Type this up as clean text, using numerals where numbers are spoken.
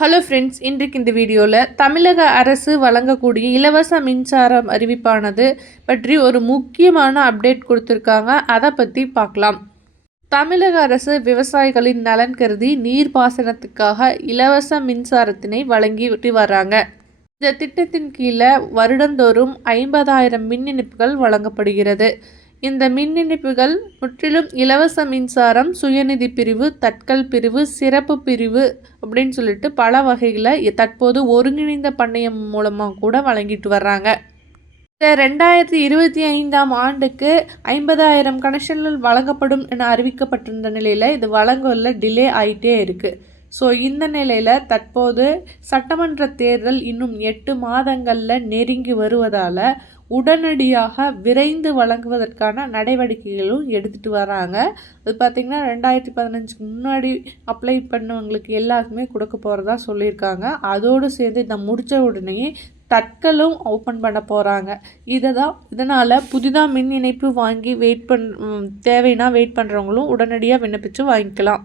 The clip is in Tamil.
ஹலோ ஃப்ரெண்ட்ஸ், இன்றைக்கு இந்த வீடியோவில் தமிழக அரசு வழங்கக்கூடிய இலவச மின்சாரம் அறிவிப்பானது பற்றி ஒரு முக்கியமான அப்டேட் கொடுத்துருக்காங்க. அதை பற்றி பார்க்கலாம். தமிழக அரசு விவசாயிகளின் நலன் கருதி நீர்ப்பாசனத்துக்காக இலவச மின்சாரத்தினை வழங்கிட்டு வர்றாங்க. இந்த திட்டத்தின் கீழே வருடந்தோறும் 50,000 மின் இணைப்புகள் வழங்கப்படுகிறது. இந்த மின் இணைப்புகள் முற்றிலும் இலவச மின்சாரம், சுயநிதி பிரிவு, தட்கல் பிரிவு, சிறப்பு பிரிவு அப்படின்னு சொல்லிட்டு பல வகைகளை தற்போது ஒருங்கிணைந்த பண்ணையம் மூலமாக கூட வழங்கிட்டு வர்றாங்க. இந்த 2025ஆம் ஆண்டுக்கு 50,000 கனெக்ஷன்கள் வழங்கப்படும் என அறிவிக்கப்பட்டிருந்த நிலையில் இது வழங்குவதில் டிலே ஆகிட்டே இருக்குது. ஸோ இந்த நிலையில் தற்போது சட்டமன்ற தேர்தல் இன்னும் 8 மாதங்களில் நெருங்கி வருவதால் உடனடியாக விரைந்து வழங்குவதற்கான நடவடிக்கைகளும் எடுத்துகிட்டு வராங்க. அது பார்த்திங்கன்னா 2015க்கு முன்னாடி அப்ளை பண்ணவங்களுக்கு எல்லாருக்குமே கொடுக்க போகிறதா சொல்லியிருக்காங்க. அதோடு சேர்ந்து இதை முடித்த உடனேயே தட்கலும் ஓப்பன் பண்ண போகிறாங்க. இதனால் புதிதாக மின் இணைப்பு வாங்கி தேவைன்னா வெயிட் பண்ணுறவங்களும் உடனடியாக விண்ணப்பித்து வாங்கிக்கலாம்.